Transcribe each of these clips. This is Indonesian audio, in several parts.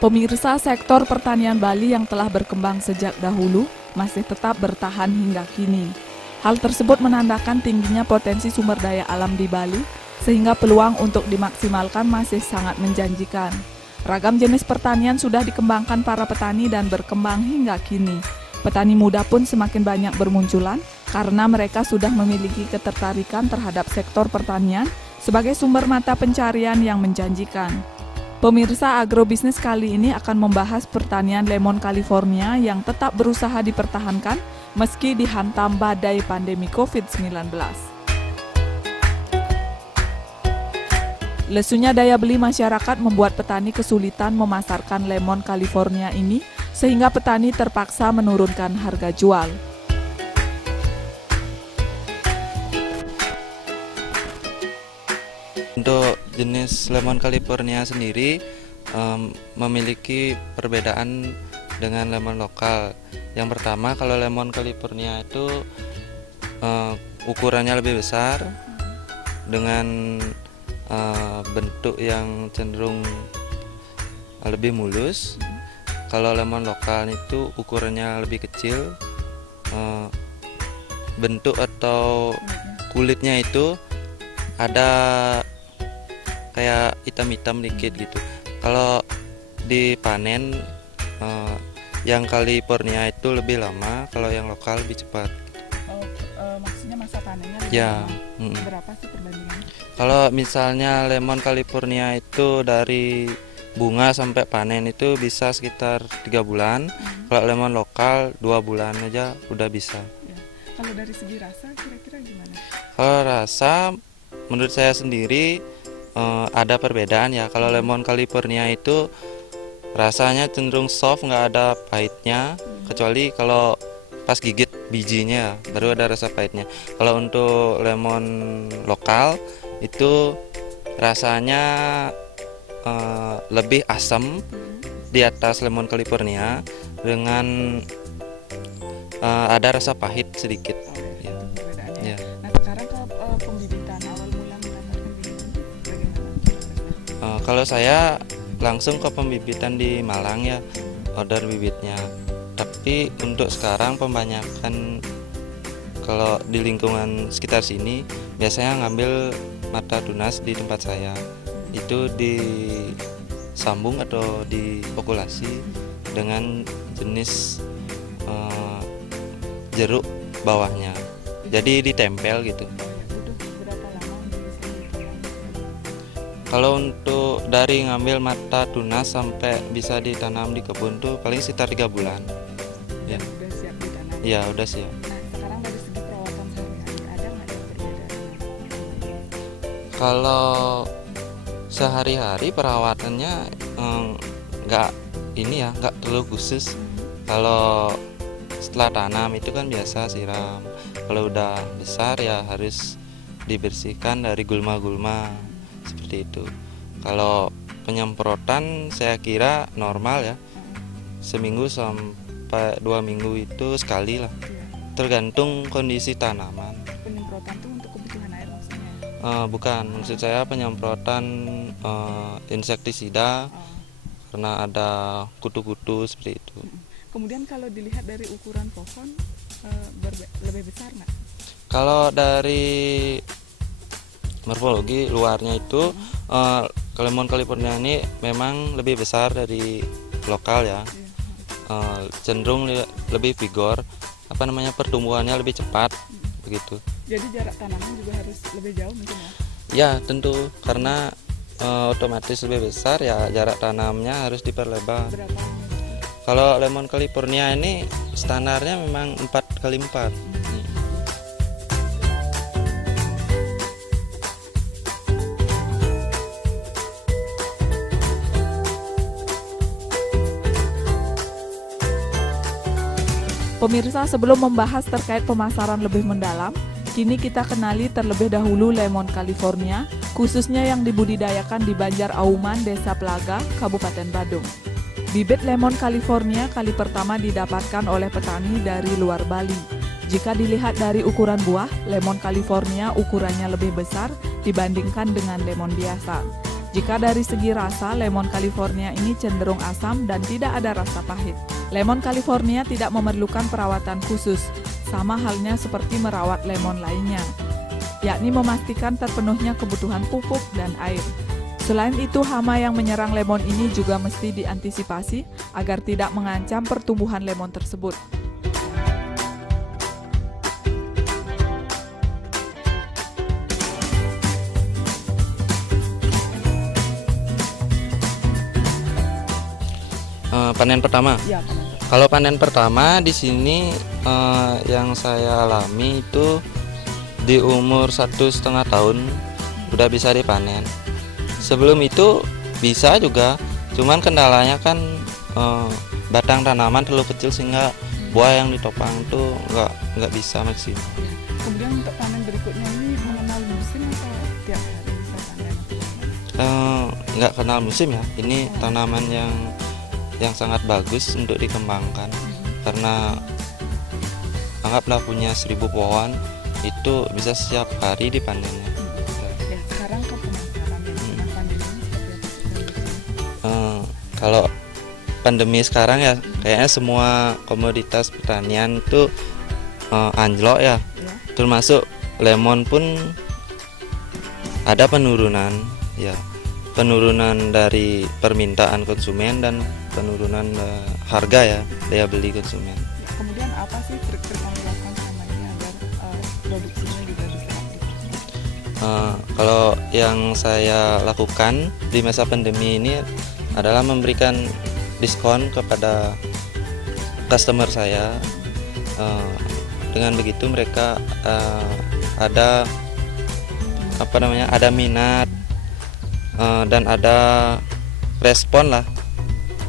Pemirsa, sektor pertanian Bali yang telah berkembang sejak dahulu masih tetap bertahan hingga kini. Hal tersebut menandakan tingginya potensi sumber daya alam di Bali, sehingga peluang untuk dimaksimalkan masih sangat menjanjikan. Ragam jenis pertanian sudah dikembangkan para petani dan berkembang hingga kini. Petani muda pun semakin banyak bermunculan karena mereka sudah memiliki ketertarikan terhadap sektor pertanian sebagai sumber mata pencarian yang menjanjikan. Pemirsa, agrobisnis kali ini akan membahas pertanian lemon California yang tetap berusaha dipertahankan meski dihantam badai pandemi COVID-19. Lesunya daya beli masyarakat membuat petani kesulitan memasarkan lemon California ini, sehingga petani terpaksa menurunkan harga jual. Untuk jenis lemon California sendiri memiliki perbedaan dengan lemon lokal. Yang pertama, kalau lemon California itu ukurannya lebih besar dengan bentuk yang cenderung lebih mulus. Kalau lemon lokal itu ukurannya lebih kecil, bentuk atau kulitnya itu ada kayak hitam-hitam dikit gitu. Kalau dipanen yang California itu lebih lama, kalau yang lokal lebih cepat. Maksudnya masa panennya lebih lama. Berapa sih perbandingannya? Kalau misalnya lemon California itu dari bunga sampai panen itu bisa sekitar 3 bulan. Kalau lemon lokal 2 bulan aja udah bisa. Ya. Kalau dari segi rasa kira-kira gimana? Kalau rasa menurut saya sendiri ada perbedaan ya. Kalau lemon California itu rasanya cenderung soft, nggak ada pahitnya, kecuali kalau pas gigit bijinya baru ada rasa pahitnya. Kalau untuk lemon lokal itu rasanya lebih asam di atas lemon California dengan ada rasa pahit sedikit. Ya. Nah, sekarang kalau pembibitan awal mula kalau saya langsung ke pembibitan di Malang ya, order bibitnya. Tapi untuk sekarang pembanyakan kalau di lingkungan sekitar sini biasanya ngambil mata tunas di tempat saya. Itu disambung atau diokulasi dengan jenis jeruk bawahnya. Jadi ditempel gitu. Kalau untuk dari ngambil mata tunas sampai bisa ditanam di kebun tuh paling sekitar 3 bulan. Ya. Udah siap ditanam? Ya, udah siap. Nah, sekarang dari segi perawatan sehari-hari ada nggak yang perbedaan? Kalau sehari-hari perawatannya nggak terlalu khusus. Kalau setelah tanam itu kan biasa siram. Kalau udah besar ya harus dibersihkan dari gulma-gulma. Seperti itu. Kalau penyemprotan saya kira normal ya, seminggu sampai 2 minggu itu sekali lah, tergantung kondisi tanaman. Penyemprotan itu untuk kebutuhan air maksudnya? Bukan, maksud saya penyemprotan insektisida karena ada kutu-kutu seperti itu. Kemudian kalau dilihat dari ukuran pohon lebih besar nggak? Kalau dari morfologi luarnya itu lemon California ini memang lebih besar dari lokal ya, cenderung lebih vigor, pertumbuhannya lebih cepat begitu. Jadi jarak tanamnya juga harus lebih jauh mungkin ya? Ya tentu, karena otomatis lebih besar ya jarak tanamnya harus diperlebar. Berapa? Kalau lemon California ini standarnya memang 4x4. Pemirsa, sebelum membahas terkait pemasaran lebih mendalam, kini kita kenali terlebih dahulu lemon California, khususnya yang dibudidayakan di Banjar Auman, Desa Pelaga, Kabupaten Badung. Bibit lemon California kali pertama didapatkan oleh petani dari luar Bali. Jika dilihat dari ukuran buah, lemon California ukurannya lebih besar dibandingkan dengan lemon biasa. Jika dari segi rasa, lemon California ini cenderung asam dan tidak ada rasa pahit. Lemon California tidak memerlukan perawatan khusus, sama halnya seperti merawat lemon lainnya, yakni memastikan terpenuhnya kebutuhan pupuk dan air. Selain itu, hama yang menyerang lemon ini juga mesti diantisipasi agar tidak mengancam pertumbuhan lemon tersebut. Panen pertama. Ya, Kalau panen pertama di sini yang saya alami itu di umur 1,5 tahun udah bisa dipanen. Sebelum itu bisa juga, cuman kendalanya kan batang tanaman terlalu kecil sehingga buah yang ditopang itu nggak bisa maksimal. Kemudian untuk panen berikutnya ini mengenal musim atau tiap hari bisa panen? Nggak kenal musim ya. Ini tanaman yang sangat bagus untuk dikembangkan karena anggaplah punya 1.000 pohon itu bisa setiap hari dipanennya. Ya, sekarang ke pemasaran pandemi seperti apa? Kalau pandemi sekarang ya kayaknya semua komoditas pertanian itu anjlok ya, termasuk lemon pun ada penurunan ya. Penurunan dari permintaan konsumen dan penurunan harga ya, daya beli konsumen. Kemudian apa sih trik-trik yang dilakukan selama ini agar produksinya juga bisa aktif? Kalau yang saya lakukan di masa pandemi ini adalah memberikan diskon kepada customer saya. Dengan begitu mereka ada minat dan ada respon lah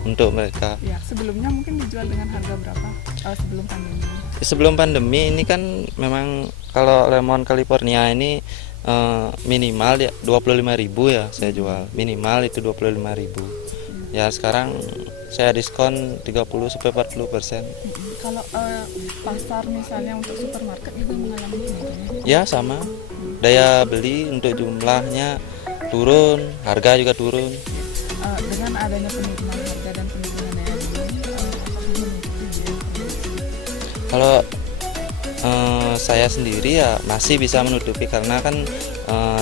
untuk mereka. Ya, sebelumnya mungkin dijual dengan harga berapa sebelum pandemi? Sebelum pandemi ini kan memang kalau lemon California ini minimal ya 25.000 ya saya jual. Minimal itu 25.000. Ya sekarang saya diskon 30-40%. Kalau pasar misalnya untuk supermarket juga mengalami ini? Ya sama. Daya beli untuk jumlahnya turun, harga juga turun. Dengan adanya penurunan harga dan penurunan daya beli, kalau saya sendiri ya masih bisa menutupi karena kan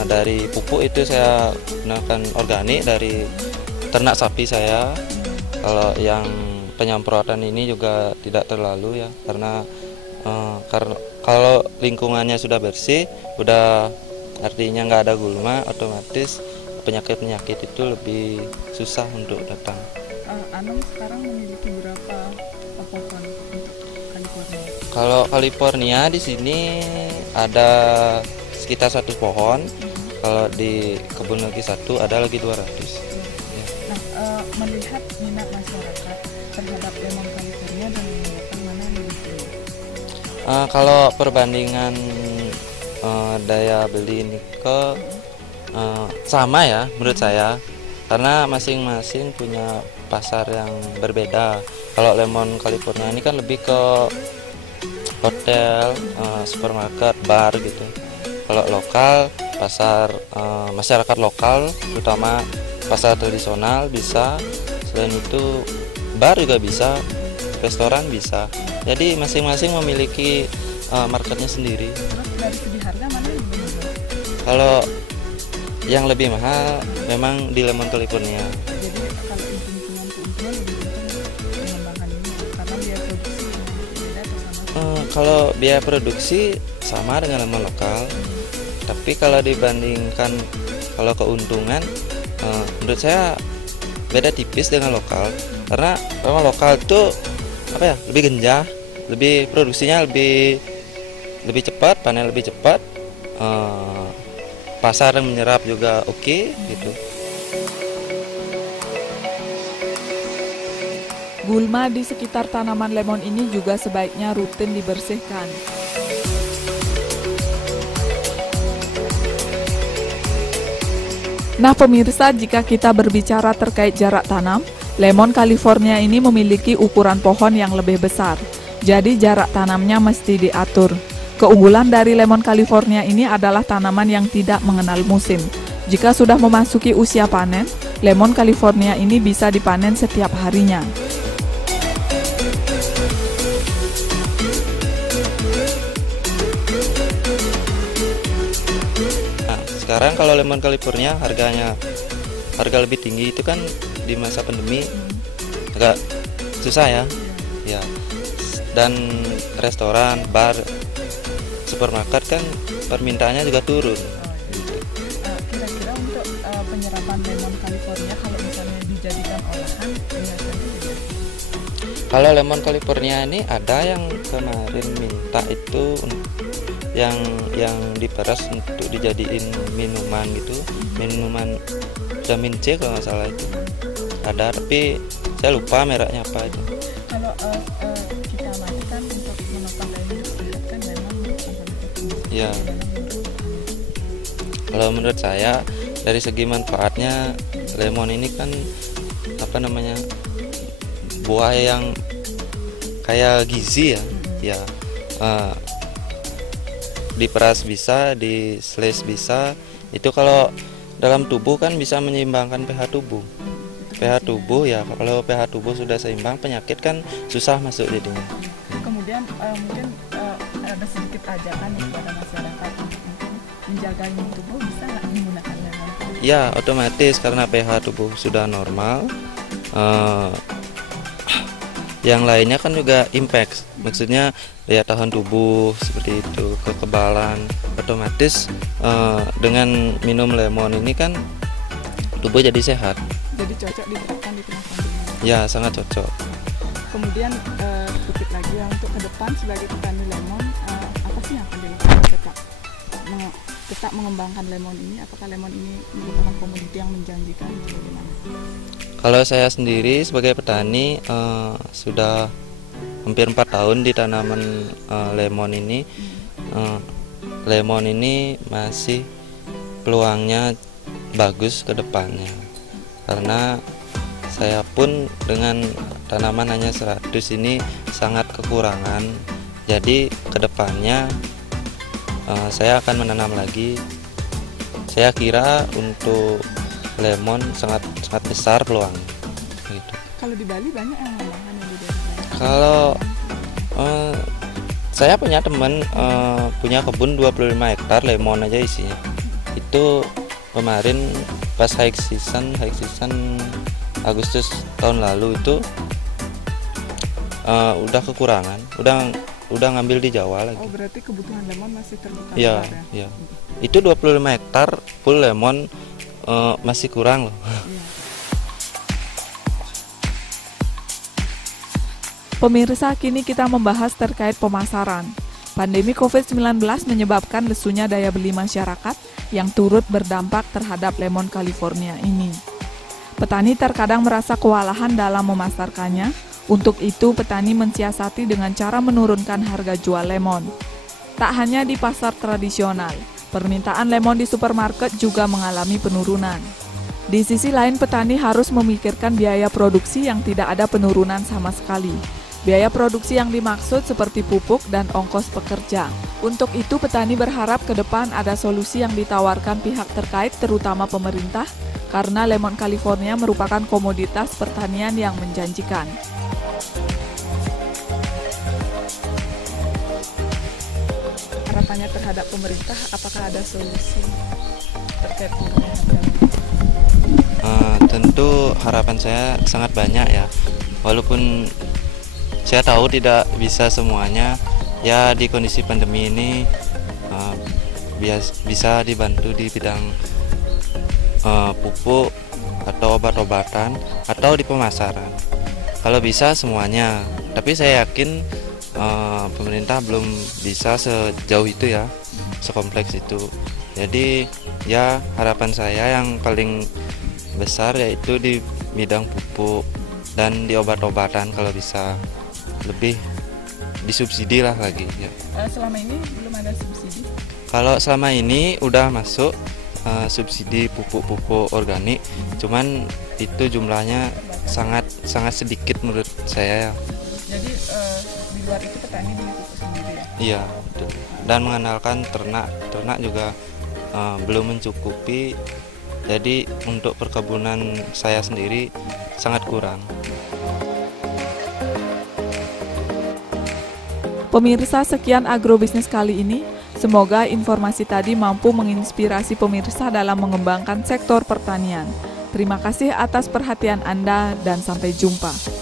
dari pupuk itu saya gunakan organik dari ternak sapi saya. Kalau yang penyemprotan ini juga tidak terlalu ya karena kalau lingkungannya sudah bersih, udah artinya nggak ada gulma, otomatis penyakit-penyakit itu lebih susah untuk datang. Anam sekarang memiliki berapa pohon untuk California? Kalau California di sini ada sekitar 100 pohon. Kalau di kebun lagi 1 ada lagi 200. Ya. Nah, melihat minat masyarakat terhadap lemon California dan menggunakan mana yang lebih tinggi? Kalau perbandingan daya beli Nike sama ya menurut saya karena masing-masing punya pasar yang berbeda. Kalau lemon California ini kan lebih ke hotel, supermarket, bar gitu. Kalau lokal pasar masyarakat lokal terutama pasar tradisional bisa, selain itu bar juga bisa, restoran bisa. Jadi masing-masing memiliki marketnya sendiri. Dari segi harga mana yang lebih mahal? Kalau yang lebih mahal memang di lemon California. Jadi kalau hitung-hitungan keuntungan lebih penting pengembangan ini karena biaya produksi beda atau sama? Kalau biaya produksi sama dengan lemon lokal, tapi kalau dibandingkan kalau keuntungan menurut saya beda tipis dengan lokal karena memang lokal itu lebih genjah, lebih produksinya lebih cepat, panen lebih cepat, pasar yang menyerap juga oke, gitu. Gulma di sekitar tanaman lemon ini juga sebaiknya rutin dibersihkan. Nah pemirsa, jika kita berbicara terkait jarak tanam, lemon California ini memiliki ukuran pohon yang lebih besar. Jadi jarak tanamnya mesti diatur. Keunggulan dari lemon California ini adalah tanaman yang tidak mengenal musim. Jika sudah memasuki usia panen, lemon California ini bisa dipanen setiap harinya. Nah, sekarang kalau lemon California harga lebih tinggi itu kan di masa pandemi agak susah ya. Ya. Dan restoran, bar, supermarket kan permintaannya juga turun. Kira-kira untuk penyerapan lemon California kalau misalnya dijadikan olahan, kalau lemon California ini ada yang kemarin minta itu yang diperas untuk dijadiin minuman gitu, minuman vitamin C kalau nggak salah itu ada, tapi saya lupa mereknya apa itu. Kalau kita matikan untuk menopang daya sehat kan memang Ya. Kalau menurut saya dari segi manfaatnya lemon ini kan buah yang kayak gizi ya. Ya. Diperas bisa, di slice bisa. Itu kalau dalam tubuh kan bisa menyeimbangkan pH tubuh. pH tubuh ya, kalau pH tubuh sudah seimbang, penyakit kan susah masuk jadinya. Kemudian mungkin ada sedikit ajakan kepada masyarakat untuk menjaga imun tubuh, bisa nggak menggunakan lemon? Ya, otomatis karena pH tubuh sudah normal. Yang lainnya kan juga impact, maksudnya daya tahan tubuh seperti itu, kekebalan. Otomatis dengan minum lemon ini kan tubuh jadi sehat. Jadi cocok diterapkan di tengah pandemi. Ya, sangat cocok. Kemudian sedikit lagi ya, untuk ke depan sebagai petani lemon, apa sih yang akan dilakukan tetap mengembangkan lemon ini? Apakah lemon ini merupakan komoditi yang menjanjikan atau bagaimana? Kalau saya sendiri sebagai petani sudah hampir 4 tahun di tanaman lemon ini. Lemon ini masih peluangnya bagus ke depannya, karena saya pun dengan tanaman hanya 100 ini sangat kekurangan. Jadi kedepannya saya akan menanam lagi. Saya kira untuk lemon sangat besar peluangnya. Gitu. Kalau di Bali banyak yang mengembangkan yang di daerah. Kalau saya punya teman punya kebun 25 hektar lemon aja isinya. Itu kemarin pas high season Agustus tahun lalu itu udah kekurangan, udah ngambil di Jawa lagi. Oh, berarti kebutuhan lemon masih terbuka Iya, lebar ya? iya. Itu 25 hektar full lemon masih kurang loh. Iya. Pemirsa, kini kita membahas terkait pemasaran. Pandemi COVID-19 menyebabkan lesunya daya beli masyarakat yang turut berdampak terhadap lemon California ini. Petani terkadang merasa kewalahan dalam memasarkannya. Untuk itu, petani mensiasati dengan cara menurunkan harga jual lemon. Tak hanya di pasar tradisional, permintaan lemon di supermarket juga mengalami penurunan. Di sisi lain, petani harus memikirkan biaya produksi yang tidak ada penurunan sama sekali. Biaya produksi yang dimaksud seperti pupuk dan ongkos pekerja. Untuk itu, petani berharap ke depan ada solusi yang ditawarkan pihak terkait, terutama pemerintah, karena lemon California merupakan komoditas pertanian yang menjanjikan. Harapannya terhadap pemerintah, apakah ada solusi terkait dengan harga? Tentu harapan saya sangat banyak ya. Walaupun saya tahu tidak bisa semuanya, ya di kondisi pandemi ini bisa dibantu di bidang pupuk atau obat-obatan atau di pemasaran. Kalau bisa semuanya, tapi saya yakin pemerintah belum bisa sejauh itu ya, sekompleks itu. Jadi ya harapan saya yang paling besar yaitu di bidang pupuk dan di obat-obatan, kalau bisa lebih disubsidi lah lagi ya. Selama ini belum ada subsidi? Kalau selama ini udah masuk subsidi pupuk-pupuk organik, cuman itu jumlahnya sangat sedikit menurut saya ya. Jadi di luar itu petani beli pupuk sendiri ya? Iya, betul. Dan mengandalkan ternak juga belum mencukupi Jadi untuk perkebunan saya sendiri sangat kurang. Pemirsa, sekian agrobisnis kali ini. Semoga informasi tadi mampu menginspirasi pemirsa dalam mengembangkan sektor pertanian. Terima kasih atas perhatian Anda dan sampai jumpa.